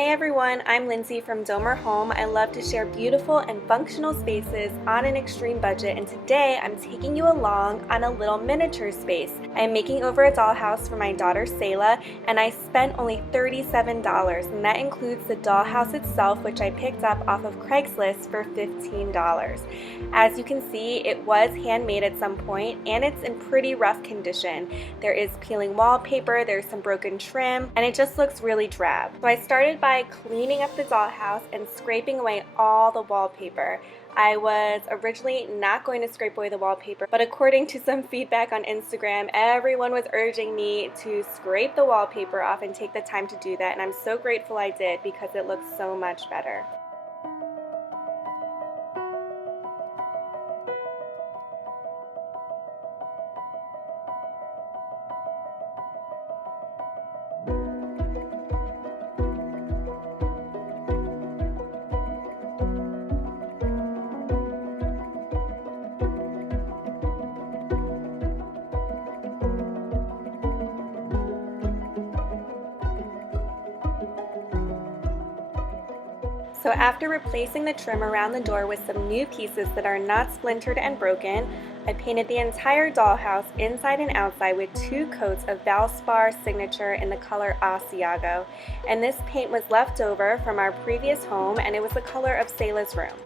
Hey everyone, I'm Lindsay from Domer Home. I love to share beautiful and functional spaces on an extreme budget, and today I'm taking you along on a little miniature space. I am making over a dollhouse for my daughter Selah, and I spent only $37, and that includes the dollhouse itself, which I picked up off of Craigslist for $15. As you can see, it was handmade at some point, and it's in pretty rough condition. There is peeling wallpaper, there's some broken trim, and it just looks really drab. So I started by cleaning up the dollhouse and scraping away all the wallpaper. I was originally not going to scrape away the wallpaper, but according to some feedback on Instagram, everyone was urging me to scrape the wallpaper off and take the time to do that, and I'm so grateful I did because it looks so much better. So after replacing the trim around the door with some new pieces that are not splintered and broken, I painted the entire dollhouse inside and outside with 2 coats of Valspar Signature in the color Asiago. And this paint was left over from our previous home, and it was the color of Selah's room.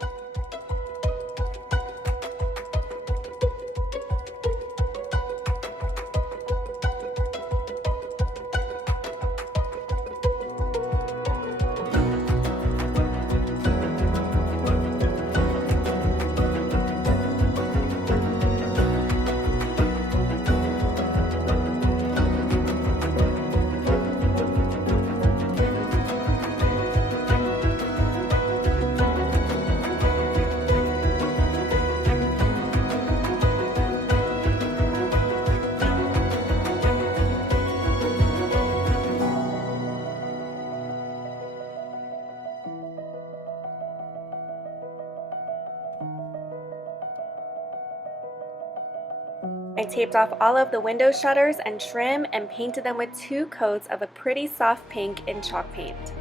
I taped off all of the window shutters and trim and painted them with 2 coats of a pretty soft pink in chalk paint.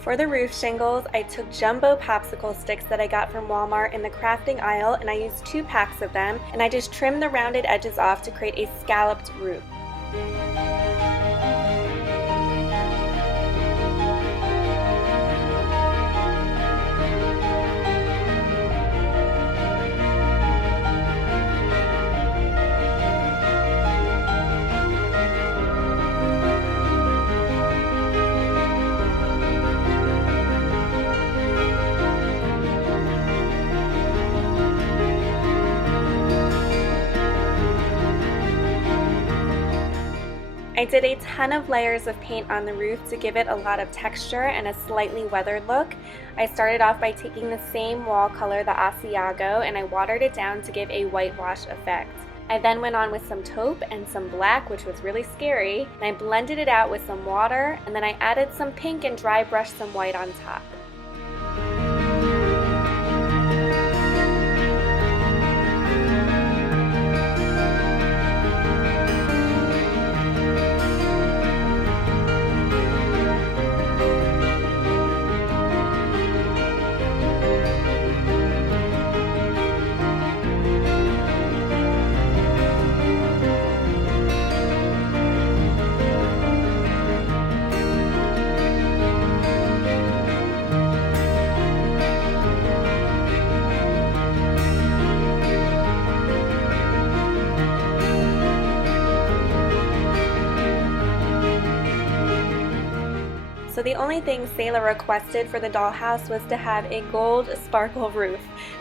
For the roof shingles, I took jumbo popsicle sticks that I got from Walmart in the crafting aisle, and I used 2 packs of them, and I just trimmed the rounded edges off to create a scalloped roof. I did a ton of layers of paint on the roof to give it a lot of texture and a slightly weathered look. I started off by taking the same wall color, the Asiago, and I watered it down to give a whitewash effect. I then went on with some taupe and some black, which was really scary, and I blended it out with some water, and then I added some pink and dry brushed some white on top. So the only thing Selah requested for the dollhouse was to have a gold sparkle roof.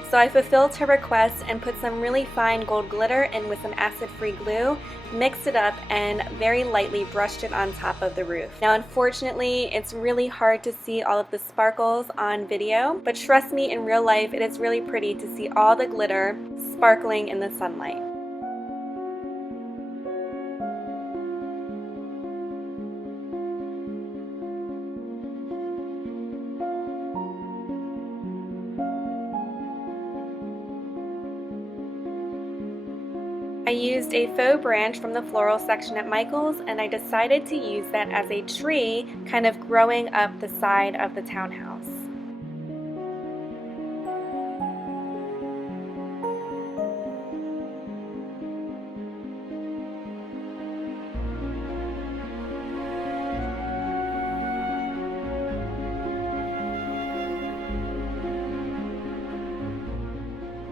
So I fulfilled her request and put some really fine gold glitter in with some acid-free glue, mixed it up, and very lightly brushed it on top of the roof. Now unfortunately, it's really hard to see all of the sparkles on video, but trust me, in real life it is really pretty to see all the glitter sparkling in the sunlight. I used a faux branch from the floral section at Michael's, and I decided to use that as a tree kind of growing up the side of the townhouse.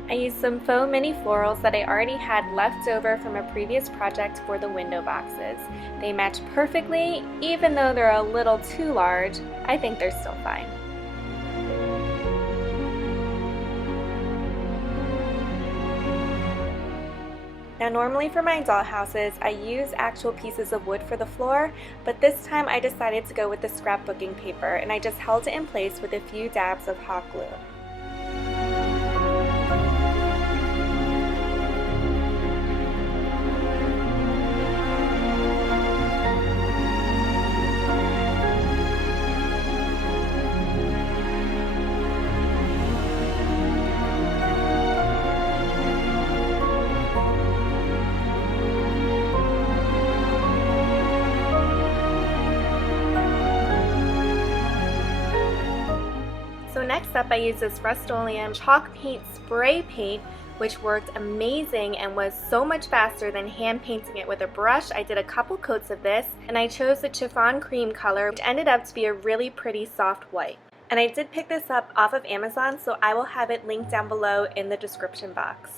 I used some faux mini florals that I already had left over from a previous project for the window boxes. They match perfectly, even though they're a little too large. I think they're still fine. Now normally for my dollhouses, I use actual pieces of wood for the floor, but this time I decided to go with the scrapbooking paper, and I just held it in place with a few dabs of hot glue. So next up, I used this Rust-Oleum chalk paint spray paint, which worked amazing and was so much faster than hand painting it with a brush. I did a couple coats of this, and I chose the chiffon cream color, which ended up to be a really pretty soft white. And I did pick this up off of Amazon, so I will have it linked down below in the description box.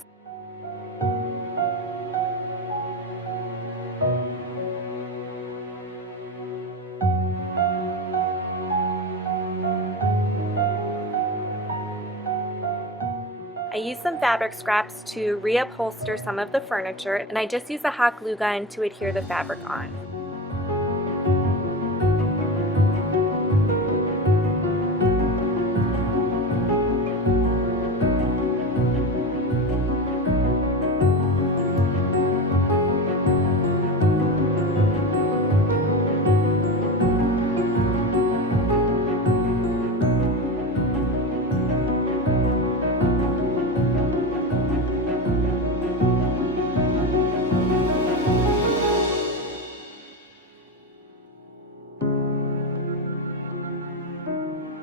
I used some fabric scraps to reupholster some of the furniture, and I just used a hot glue gun to adhere the fabric on.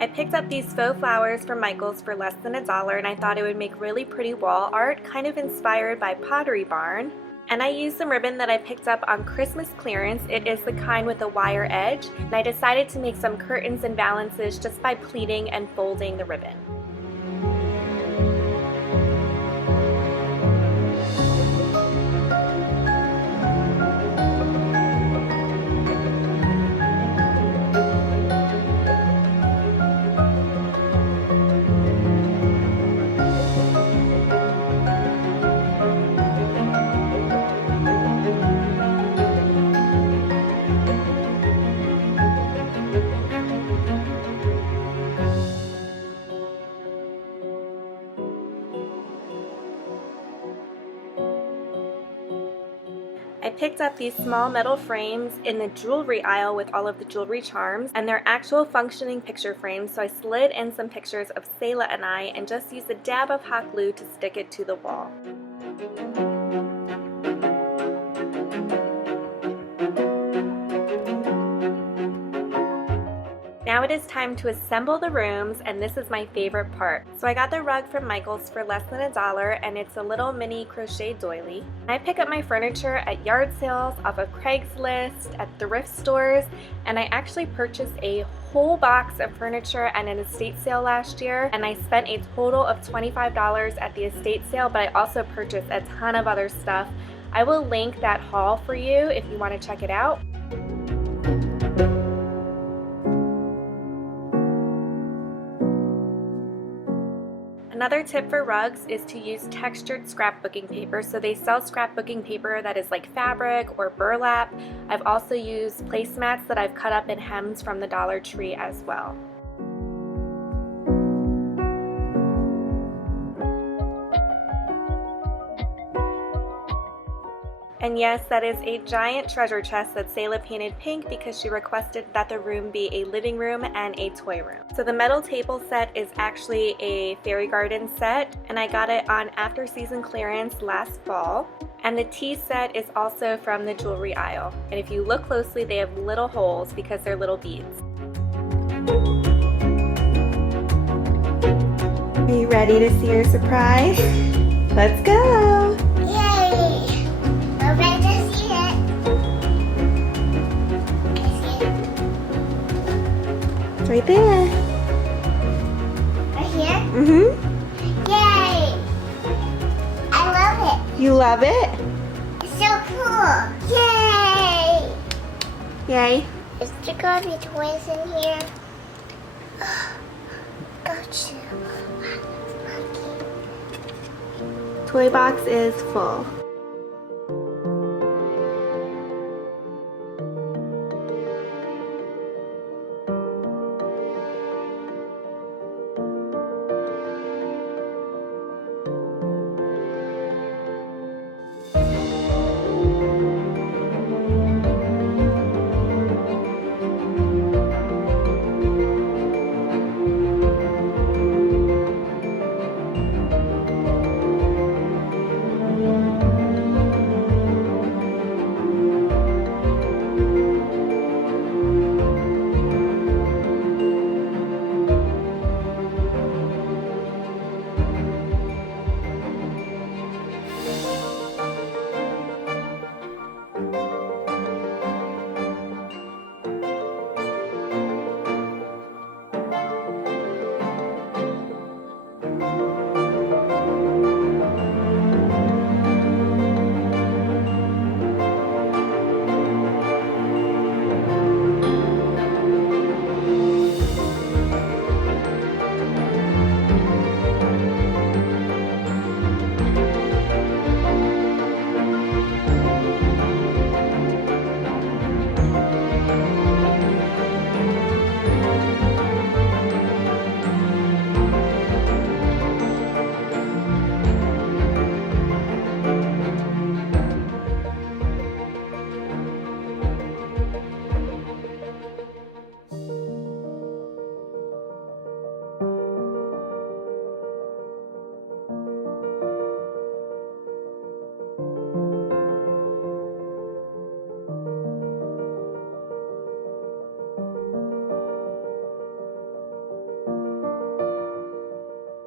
I picked up these faux flowers from Michael's for less than $1, and I thought it would make really pretty wall art, kind of inspired by Pottery Barn. And I used some ribbon that I picked up on Christmas clearance. It is the kind with a wire edge, and I decided to make some curtains and valances just by pleating and folding the ribbon. I picked up these small metal frames in the jewelry aisle with all of the jewelry charms, and they're actual functioning picture frames, so I slid in some pictures of Selah and I and just used a dab of hot glue to stick it to the wall. Now it is time to assemble the rooms, and this is my favorite part. So I got the rug from Michael's for less than $1, and it's a little mini crochet doily. I pick up my furniture at yard sales, off of Craigslist, at thrift stores, and I actually purchased a whole box of furniture at an estate sale last year, and I spent a total of $25 at the estate sale, but I also purchased a ton of other stuff. I will link that haul for you if you want to check it out. Another tip for rugs is to use textured scrapbooking paper. So they sell scrapbooking paper that is like fabric or burlap. I've also used placemats that I've cut up in hems from the Dollar Tree as well. And yes, that is a giant treasure chest that Selah painted pink because she requested that the room be a living room and a toy room. So the metal table set is actually a fairy garden set, and I got it on after season clearance last fall. And the tea set is also from the jewelry aisle. And if you look closely, they have little holes because they're little beads. Are you ready to see your surprise? Let's go! Yay! I'm ready to see it. It's right there. Right here? Mm-hmm. Yay! I love it. You love it? It's so cool. Yay! Yay. Is there gonna be toys in here? Gotcha. Toy box is full.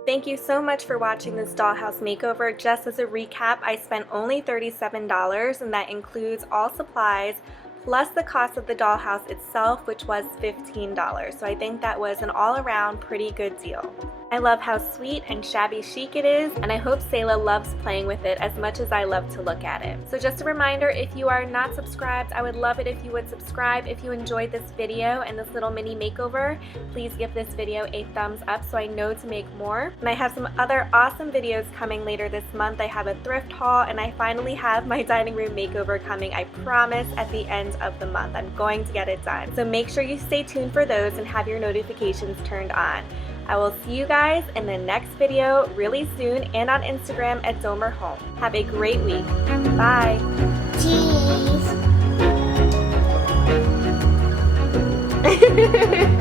Thank you so much for watching this dollhouse makeover. Just as a recap, I spent only $37, and that includes all supplies plus the cost of the dollhouse itself, which was $15. So I think that was an all-around pretty good deal. I love how sweet and shabby chic it is, and I hope Selah loves playing with it as much as I love to look at it. So just a reminder, if you are not subscribed, I would love it if you would subscribe. If you enjoyed this video and this little mini makeover, please give this video a thumbs up so I know to make more. And I have some other awesome videos coming later this month. I have a thrift haul, and I finally have my dining room makeover coming, I promise, at the end of the month. I'm going to get it done. So make sure you stay tuned for those and have your notifications turned on. I will see you guys in the next video really soon and on Instagram at Domer Home. Have a great week. Bye. Cheese.